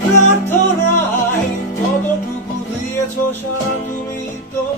প্রার্থনায় কতটুকু দিয়েছ সারা তুমি দৃশ্য